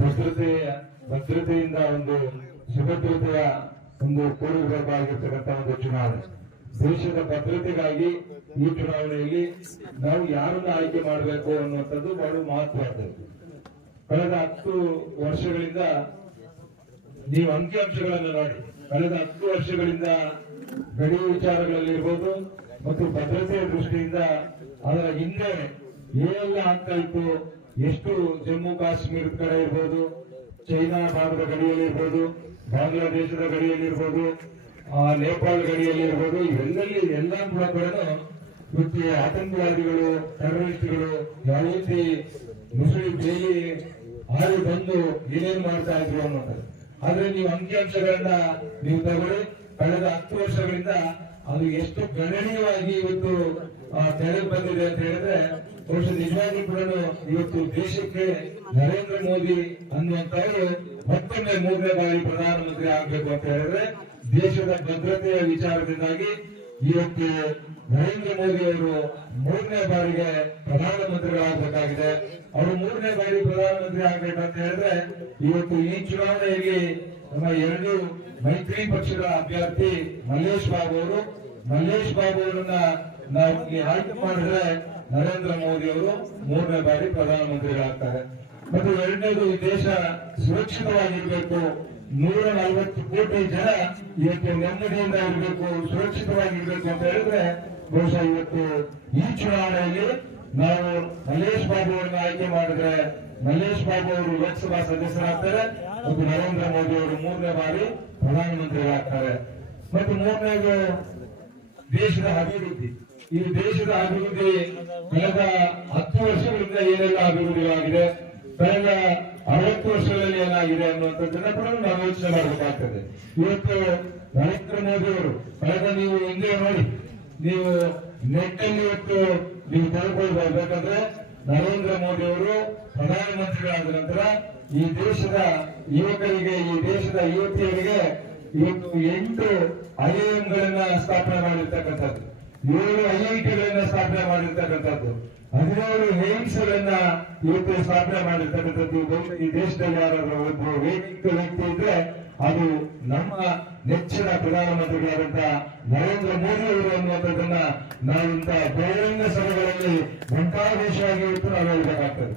ಭದ್ರತೆಯ, ಭದ್ರತೆಯಿಂದ ಒಂದು ಸುಭದ್ರತೆಯ ಒಂದು ಕೋರಿಕೆಗಳಾಗಿರ್ತಕ್ಕಂಥ ಒಂದು ಚುನಾವಣೆ. ದೇಶದ ಭದ್ರತೆಗಾಗಿ ಈ ಚುನಾವಣೆಯಲ್ಲಿ ನಾವು ಯಾರನ್ನ ಆಯ್ಕೆ ಮಾಡಬೇಕು ಅನ್ನುವಂಥದ್ದು ಬಹಳ ಆಗ್ತದೆ ಕಳೆದ ಹತ್ತು ವರ್ಷಗಳಿಂದ ನೀವು ಅಂಕಿಅಂಶಗಳನ್ನು ನೋಡಿ. ಕಳೆದ ಹತ್ತು ವರ್ಷಗಳಿಂದ ಗಡಿ ವಿಚಾರಗಳಲ್ಲಿರ್ಬೋದು ಮತ್ತು ಭದ್ರತೆಯ ದೃಷ್ಟಿಯಿಂದ ಅದರ ಹಿಂದೆ ಏನೆಲ್ಲ ಆಗ್ತಾ ಇತ್ತು. ಎಷ್ಟು ಜಮ್ಮು ಕಾಶ್ಮೀರದ ಕಡೆ ಇರ್ಬೋದು ಚೈನಾ ಭಾಗದ ಗಡಿಯಲ್ಲಿ ಇರ್ಬೋದು ಬಾಂಗ್ಲಾದೇಶದ ಗಡಿಯಲ್ಲಿ ಇರ್ಬೋದು ಆ, ನೇಪಾಳ ಗಡಿಯಲ್ಲಿ ಇರ್ಬೋದು ಇವೆಲ್ಲಲ್ಲಿ ಎಲ್ಲ ಕೂಡ ಮತ್ತೆ ಆತಂಕವಾದಿಗಳು ಟೆರರಿಸ್ಟ್ಗಳು ಯಾವ ರೀತಿ ಮುಸ್ಲಿಂ ಬೇಲಿ ಹಾರಿ ಬಂದು ಏನೇನು ಮಾಡ್ತಾ ಇದ್ರು ಅನ್ನೋದು ಆದ್ರೆ ನೀವು ಅಂಕಿಅಂಶಗಳನ್ನ ನೀವು ತಗೊಳ್ಳಿ. ಕಳೆದ ಹತ್ತು ವರ್ಷಗಳಿಂದ ಅದು ಎಷ್ಟು ಗಣನೀಯವಾಗಿ ಇವತ್ತು ಆ, ತೆರೆಗೆ ಬಂದಿದೆ ಅಂತ ಹೇಳಿದ್ರೆ ಬಹುಶಃ ನಿಜವಾಗಿ ಕೂಡ ಇವತ್ತು ದೇಶಕ್ಕೆ ನರೇಂದ್ರ ಮೋದಿ ಅನ್ನುವಂತವರು ಮತ್ತೊಮ್ಮೆ ಮೂರನೇ ಬಾರಿ ಪ್ರಧಾನಮಂತ್ರಿ ಆಗ್ಬೇಕು ಅಂತ ಹೇಳಿದ್ರೆ ದೇಶದ ಭದ್ರತೆಯ ವಿಚಾರದಿಂದಾಗಿ ಇವತ್ತು ನರೇಂದ್ರ ಮೋದಿ ಅವರು ಮೂರನೇ ಬಾರಿಗೆ ಪ್ರಧಾನಮಂತ್ರಿಗಳಾಗಬೇಕಾಗಿದೆ. ಅವರು ಮೂರನೇ ಬಾರಿ ಪ್ರಧಾನಮಂತ್ರಿ ಆಗ್ಬೇಕಂತ ಹೇಳಿದ್ರೆ, ಇವತ್ತು ಈ ಚುನಾವಣೆಯಲ್ಲಿ ನಮ್ಮ ಎರಡು ಮೈತ್ರಿ ಪಕ್ಷದ ಅಭ್ಯರ್ಥಿ ಮಲ್ಲೇಶ್ ಬಾಬು ಅವರು. ಮಲ್ಲೇಶ್ ಬಾಬು ಅವರನ್ನ ನಾವು ಆಯ್ಕೆ ಮಾಡಿದ್ರೆ ನರೇಂದ್ರ ಮೋದಿ ಅವರು ಮೂರನೇ ಬಾರಿ ಪ್ರಧಾನಮಂತ್ರಿಗಳಾಗ್ತಾರೆ. ಮತ್ತು ಎರಡನೇದು ದೇಶ ಸುರಕ್ಷಿತವಾಗಿರ್ಬೇಕು. ನೂರ ನಲವತ್ತು ಕೋಟಿ ಜನ ಇವತ್ತು ನೆಮ್ಮದಿಯಿಂದ ಇರಬೇಕು, ಸುರಕ್ಷಿತವಾಗಿರ್ಬೇಕು ಅಂತ ಹೇಳಿದ್ರೆ ಬಹುಶಃ ಇವತ್ತು ಈ ಚುನಾವಣೆಯಲ್ಲಿ ನಾವು ಮಲ್ಲೇಶ್ ಬಾಬು ಅವರನ್ನ ಆಯ್ಕೆ ಮಾಡಿದ್ರೆ ಮಲ್ಲೇಶ್ ಬಾಬು ಅವರು ಲೋಕಸಭಾ ಸದಸ್ಯರಾಗ್ತಾರೆ ಮತ್ತು ನರೇಂದ್ರ ಮೋದಿ ಅವರು ಮೂರನೇ ಬಾರಿ ಪ್ರಧಾನಮಂತ್ರಿಗಳಾಗ್ತಾರೆ. ಮತ್ತು ಮೂರನೇದು ದೇಶದ ಅಭಿವೃದ್ಧಿ. ಈ ದೇಶದ ಅಭಿವೃದ್ಧಿ ಕಳೆದ ಹತ್ತು ವರ್ಷಗಳಿಂದ ಏನೆಲ್ಲ ಅಭಿವೃದ್ಧಿಗಳಾಗಿದೆ? ಕಳೆದ ಅರವತ್ತು ವರ್ಷಗಳಲ್ಲಿ ಏನಾಗಿದೆ ಅನ್ನುವಂಥದ್ದನ್ನ ಕೂಡ ನಾವು ಯೋಚನೆ ಮಾಡಬೇಕಾಗ್ತದೆ. ಇವತ್ತು ನರೇಂದ್ರ ಮೋದಿ ಅವರು, ಕಳೆದ ನೀವು ಹಿಂದೆ ನೋಡಿ, ನೀವು ನೆಟ್ ಅಲ್ಲಿ ಇವತ್ತು ನೀವು ತಿಳ್ಕೊಳ್ಬೇಕಾದ್ರೆ ನರೇಂದ್ರ ಮೋದಿ ಅವರು ಪ್ರಧಾನಮಂತ್ರಿಗಳಾದ ನಂತರ ಈ ದೇಶದ ಯುವಕರಿಗೆ, ಈ ದೇಶದ ಯುವತಿಯರಿಗೆ ಇವತ್ತು ಎಂಟು ಐಎಂಗಳನ್ನ ಸ್ಥಾಪನೆ ಮಾಡಿರ್ತಕ್ಕಂಥದ್ದು. ಏಳು ಐಐಟಿಗಳನ್ನ ಸ್ಥಾಪನೆ ಮಾಡಿರ್ತಕ್ಕಂಥದ್ದು. ಹದಿನೇಳು ಏಮ್ಸ್ ಗಳನ್ನ ಇವತ್ತು ಸ್ಥಾಪನೆ ಮಾಡಿರ್ತಕ್ಕಂಥದ್ದು. ಈ ದೇಶದಲ್ಲಿ ಯಾರಾದ್ರೂ ಒಬ್ಬ ವೈಯಕ್ತಿಕ ವ್ಯಕ್ತಿ ಇದ್ರೆ ಅದು ನಮ್ಮ ನೆಚ್ಚಿನ ಪ್ರಧಾನಮಂತ್ರಿಗಳಾದಂತ ನರೇಂದ್ರ ಮೋದಿ ಅವರು ಅನ್ನುವಂಥದ್ದನ್ನ ನಾವಿಂತ ಬಹಿರಂಗ ಸಭೆಗಳಲ್ಲಿ ಘಂಟಾಘೋಷವಾಗಿ ಇವತ್ತು ನಾವು ಹೇಳಬೇಕಾಗ್ತದೆ.